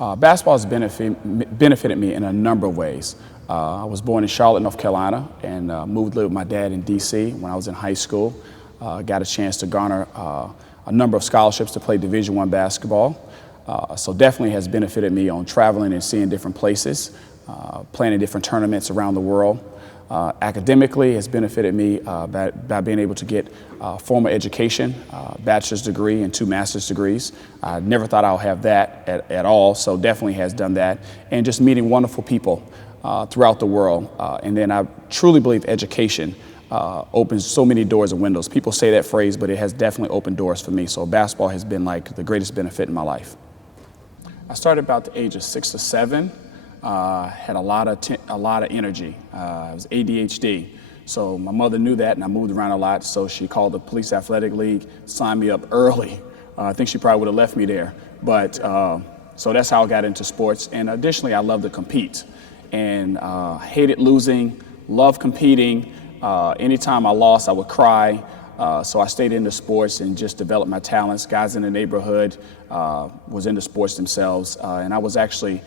Basketball has benefited me in a number of ways. I was born in Charlotte, North Carolina, and moved to live with my dad in D.C. when I was in high school. Got a chance to garner a number of scholarships to play Division I basketball. So definitely has benefited me on traveling and seeing different places, playing in different tournaments around the world. Academically, has benefited me by being able to get formal education, bachelor's degree and 2 master's degrees. I never thought I would have that at all, so definitely has done that. And just meeting wonderful people throughout the world. And then I truly believe education opens so many doors and windows. People say that phrase, but it has definitely opened doors for me. So basketball has been like the greatest benefit in my life. I started about the age of 6 or 7. Had a lot of energy. I was ADHD. So my mother knew that, and I moved around a lot. So she called the Police Athletic League, signed me up early. I think she probably would have left me there. But so that's how I got into sports. And additionally, I love to compete and hated losing, loved competing. Anytime I lost, I would cry. So I stayed into sports and just developed my talents. Guys in the neighborhood was into sports themselves. And I was actually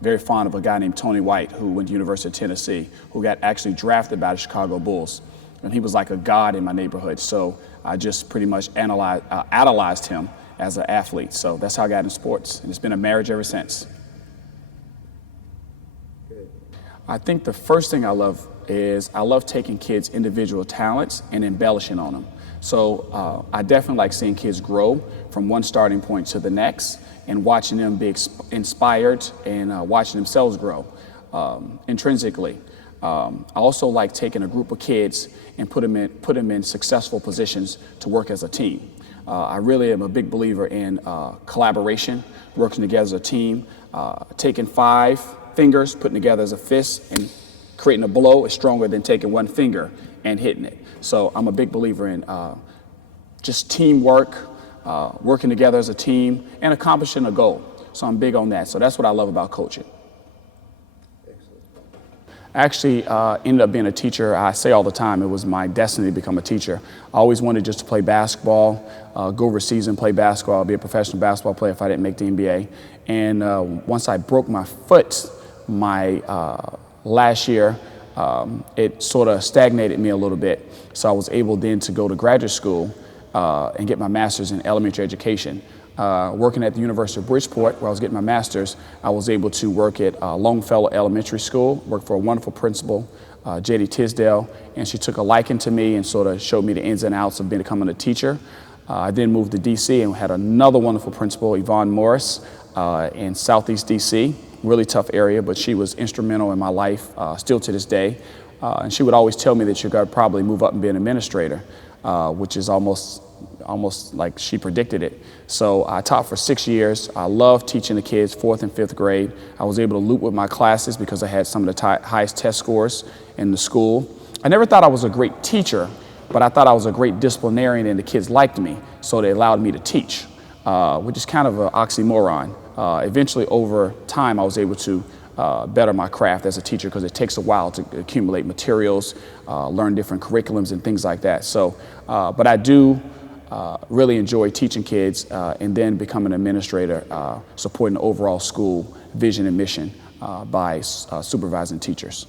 very fond of a guy named Tony White, who went to University of Tennessee, who got actually drafted by the Chicago Bulls. And he was like a god in my neighborhood. So I just pretty much idolized him as an athlete. So that's how I got in sports. And it's been a marriage ever since. I think the first thing I love is I love taking kids' individual talents and embellishing on them. So I definitely like seeing kids grow from one starting point to the next and watching them be inspired and watching themselves grow intrinsically. I also like taking a group of kids and put them in successful positions to work as a team. I really am a big believer in collaboration, working together as a team, taking 5 fingers, putting together as a fist, and creating a blow is stronger than taking one finger and hitting it. So I'm a big believer in just teamwork, working together as a team, and accomplishing a goal. So I'm big on that. So that's what I love about coaching. I actually ended up being a teacher. I say all the time, it was my destiny to become a teacher. I always wanted just to play basketball, go overseas and play basketball, be a professional basketball player if I didn't make the NBA. And once I broke my foot, my last year, it sort of stagnated me a little bit. So I was able then to go to graduate school and get my master's in elementary education. Working at the University of Bridgeport, where I was getting my master's, I was able to work at Longfellow Elementary School, work for a wonderful principal, J.D. Tisdale, and she took a liking to me and sort of showed me the ins and outs of becoming a teacher. I then moved to D.C. and had another wonderful principal, Yvonne Morris, in Southeast D.C., really tough area, but she was instrumental in my life, still to this day. And she would always tell me that you're going to probably move up and be an administrator, which is almost like she predicted it. So I taught for 6 years. I loved teaching the kids 4th and 5th grade. I was able to loop with my classes because I had some of the highest test scores in the school. I never thought I was a great teacher, but I thought I was a great disciplinarian and the kids liked me, so they allowed me to teach, which is kind of an oxymoron. Eventually, over time, I was able to better my craft as a teacher because it takes a while to accumulate materials, learn different curriculums and things like that. So, but I do really enjoy teaching kids and then become an administrator, supporting the overall school vision and mission by supervising teachers.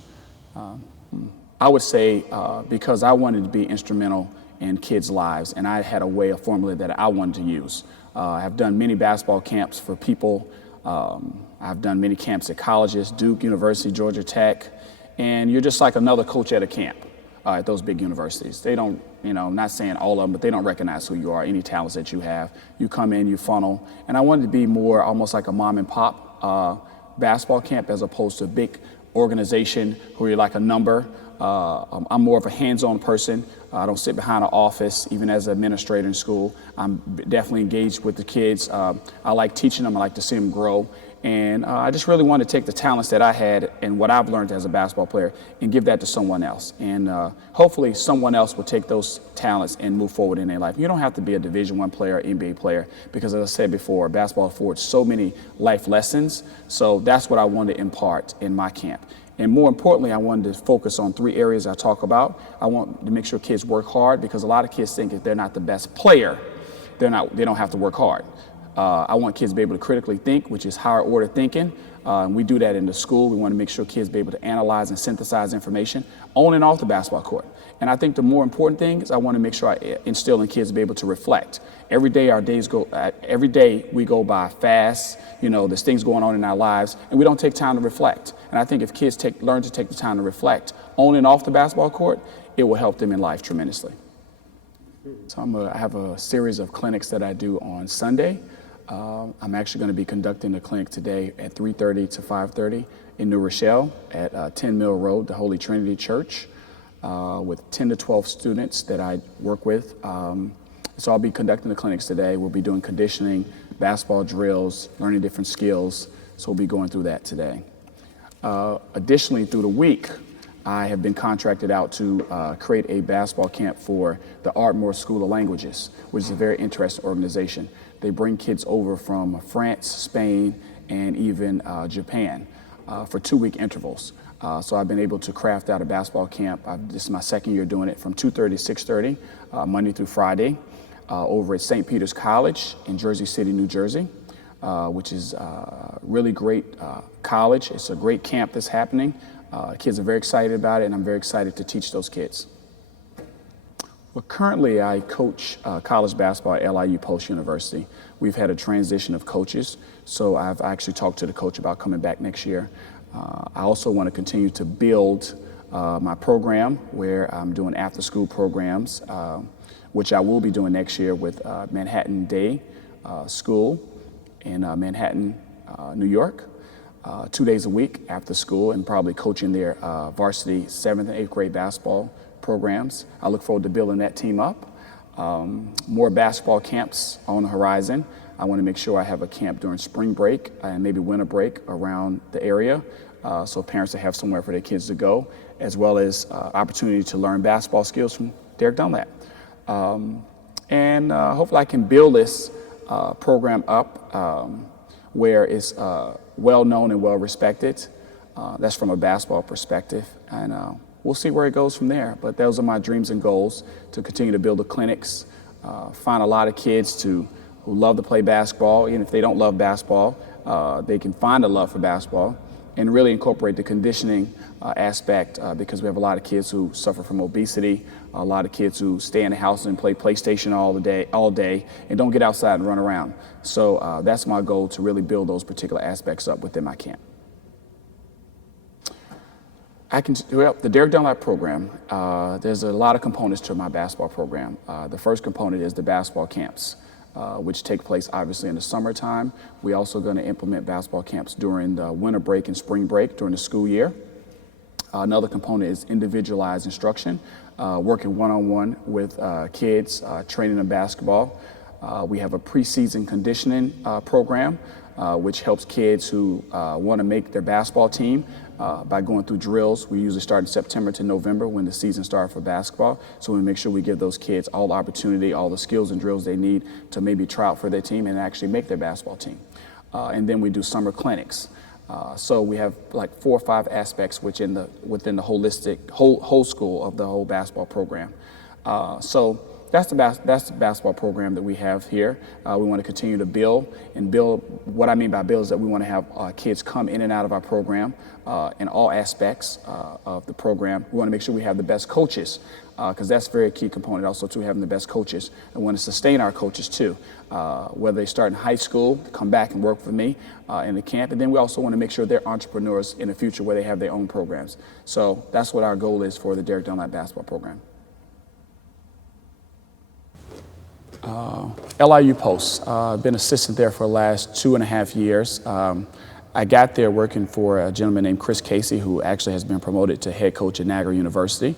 I would say because I wanted to be instrumental in kids' lives, and I had a way of formula that I wanted to use. I've done many basketball camps for people. I've done many camps at colleges, Duke University, Georgia Tech, and you're just like another coach at a camp at those big universities. They don't, I'm not saying all of them, but they don't recognize who you are, any talents that you have. You come in, you funnel, and I wanted to be more almost like a mom and pop basketball camp as opposed to a big organization where you're like a number. I'm more of a hands-on person. I don't sit behind an office, even as an administrator in school. I'm definitely engaged with the kids. I like teaching them. I like to see them grow. And I just really want to take the talents that I had and what I've learned as a basketball player and give that to someone else. And hopefully someone else will take those talents and move forward in their life. You don't have to be a Division I player or NBA player because, as I said before, basketball affords so many life lessons. So that's what I wanted to impart in my camp. And more importantly, I wanted to focus on 3 areas I talk about. I want to make sure kids work hard because a lot of kids think if they're not the best player, they don't have to work hard. I want kids to be able to critically think, which is higher order thinking. And we do that in the school. We want to make sure kids be able to analyze and synthesize information on and off the basketball court. And I think the more important thing is I want to make sure I instill in kids to be able to reflect. Every day every day we go by fast. There's things going on in our lives, and we don't take time to reflect. And I think if kids learn to take the time to reflect on and off the basketball court, it will help them in life tremendously. So I have a series of clinics that I do on Sunday. I'm actually going to be conducting a clinic today at 3:30 to 5:30 in New Rochelle at 10 Mill Road, the Holy Trinity Church, with 10 to 12 students that I work with. So I'll be conducting the clinics today. We'll be doing conditioning, basketball drills, learning different skills. So we'll be going through that today. Additionally, through the week, I have been contracted out to create a basketball camp for the Ardmore School of Languages, which is a very interesting organization. They bring kids over from France, Spain, and even Japan for 2-week intervals. So I've been able to craft out a basketball camp. This is my second year doing it from 2:30 to 6:30, Monday through Friday, over at St. Peter's College in Jersey City, New Jersey, which is a really great college. It's a great camp that's happening. Kids are very excited about it, and I'm very excited to teach those kids. Well, currently I coach college basketball at LIU Post University. We've had a transition of coaches, so I've actually talked to the coach about coming back next year. I also want to continue to build my program where I'm doing after-school programs, which I will be doing next year with Manhattan Day School in Manhattan, New York. 2 days a week after school, and probably coaching their varsity 7th and 8th grade basketball programs. I look forward to building that team up. More basketball camps on the horizon. I want to make sure I have a camp during spring break and maybe winter break around the area, so parents will have somewhere for their kids to go, as well as opportunity to learn basketball skills from Derek Dunlap. And hopefully I can build this program up where it's well known and well respected. That's from a basketball perspective, and we'll see where it goes from there. But those are my dreams and goals, to continue to build the clinics, find a lot of kids who love to play basketball. Even if they don't love basketball, they can find a love for basketball, and really incorporate the conditioning aspect, because we have a lot of kids who suffer from obesity, a lot of kids who stay in the house and play PlayStation all day and don't get outside and run around. So that's my goal, to really build those particular aspects up within my camp. The Derek Dunlap program, there's a lot of components to my basketball program. The first component is the basketball camps, which take place obviously in the summertime. We're also going to implement basketball camps during the winter break and spring break during the school year. Another component is individualized instruction, working one-on-one with kids, training them basketball. We have a preseason conditioning program, which helps kids who want to make their basketball team by going through drills. We usually start in September to November when the season starts for basketball. So we make sure we give those kids all the opportunity, all the skills and drills they need to maybe try out for their team and actually make their basketball team. And then we do summer clinics. So we have like 4 or 5 aspects within the holistic whole school of the whole basketball program. So that's the basketball program that we have here. We want to continue to build. What I mean by build is that we want to have kids come in and out of our program in all aspects of the program. We want to make sure we have the best coaches, because that's a very key component also, to having the best coaches. And we want to sustain our coaches too, whether they start in high school, come back and work for me in the camp. And then we also want to make sure they're entrepreneurs in the future where they have their own programs. So that's what our goal is for the Derek Dunlap basketball program. LIU Post. I've been assistant there for the last 2.5 years. I got there working for a gentleman named Chris Casey, who actually has been promoted to head coach at Niagara University.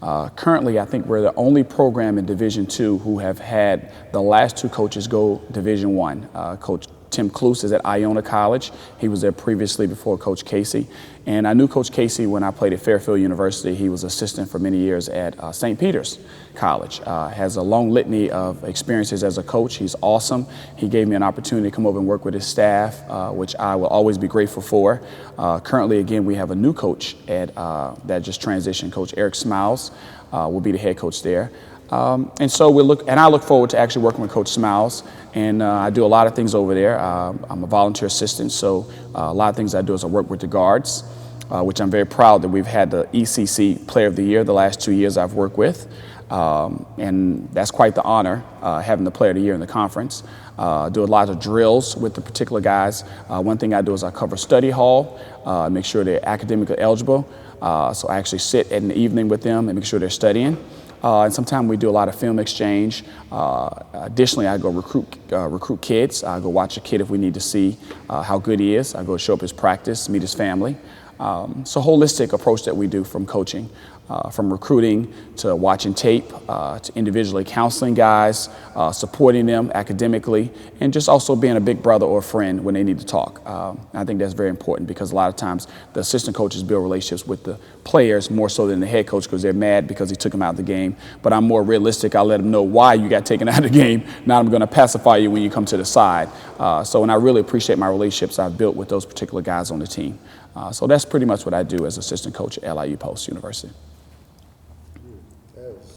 Currently, I think we're the only program in Division II who have had the last 2 coaches go Division I. Coach Tim Cluse is at Iona College. He was there previously before Coach Casey. And I knew Coach Casey when I played at Fairfield University. He was assistant for many years at St. Peter's College. Has a long litany of experiences as a coach. He's awesome. He gave me an opportunity to come over and work with his staff, which I will always be grateful for. Currently, again, we have a new coach at that just transitioned. Coach Eric Smiles will be the head coach there. And so I look forward to actually working with Coach Smiles, and I do a lot of things over there. I'm a volunteer assistant, so a lot of things I do is I work with the guards, which I'm very proud that we've had the ECC Player of the Year the last 2 years I've worked with. And that's quite the honor, having the Player of the Year in the conference. Do a lot of drills with the particular guys. One thing I do is I cover study hall, make sure they're academically eligible. So I actually sit in the evening with them and make sure they're studying. And sometimes we do a lot of film exchange. Additionally, I go recruit kids. I go watch a kid if we need to see how good he is. I go show up his practice, meet his family. So holistic approach that we do from coaching, from recruiting to watching tape, to individually counseling guys, supporting them academically, and just also being a big brother or a friend when they need to talk. I think that's very important because a lot of times the assistant coaches build relationships with the players more so than the head coach because they're mad because he took them out of the game. But I'm more realistic. I let them know why you got taken out of the game. Now I'm going to pacify you when you come to the side. And I really appreciate my relationships I've built with those particular guys on the team. So that's pretty much what I do as assistant coach at LIU Post University.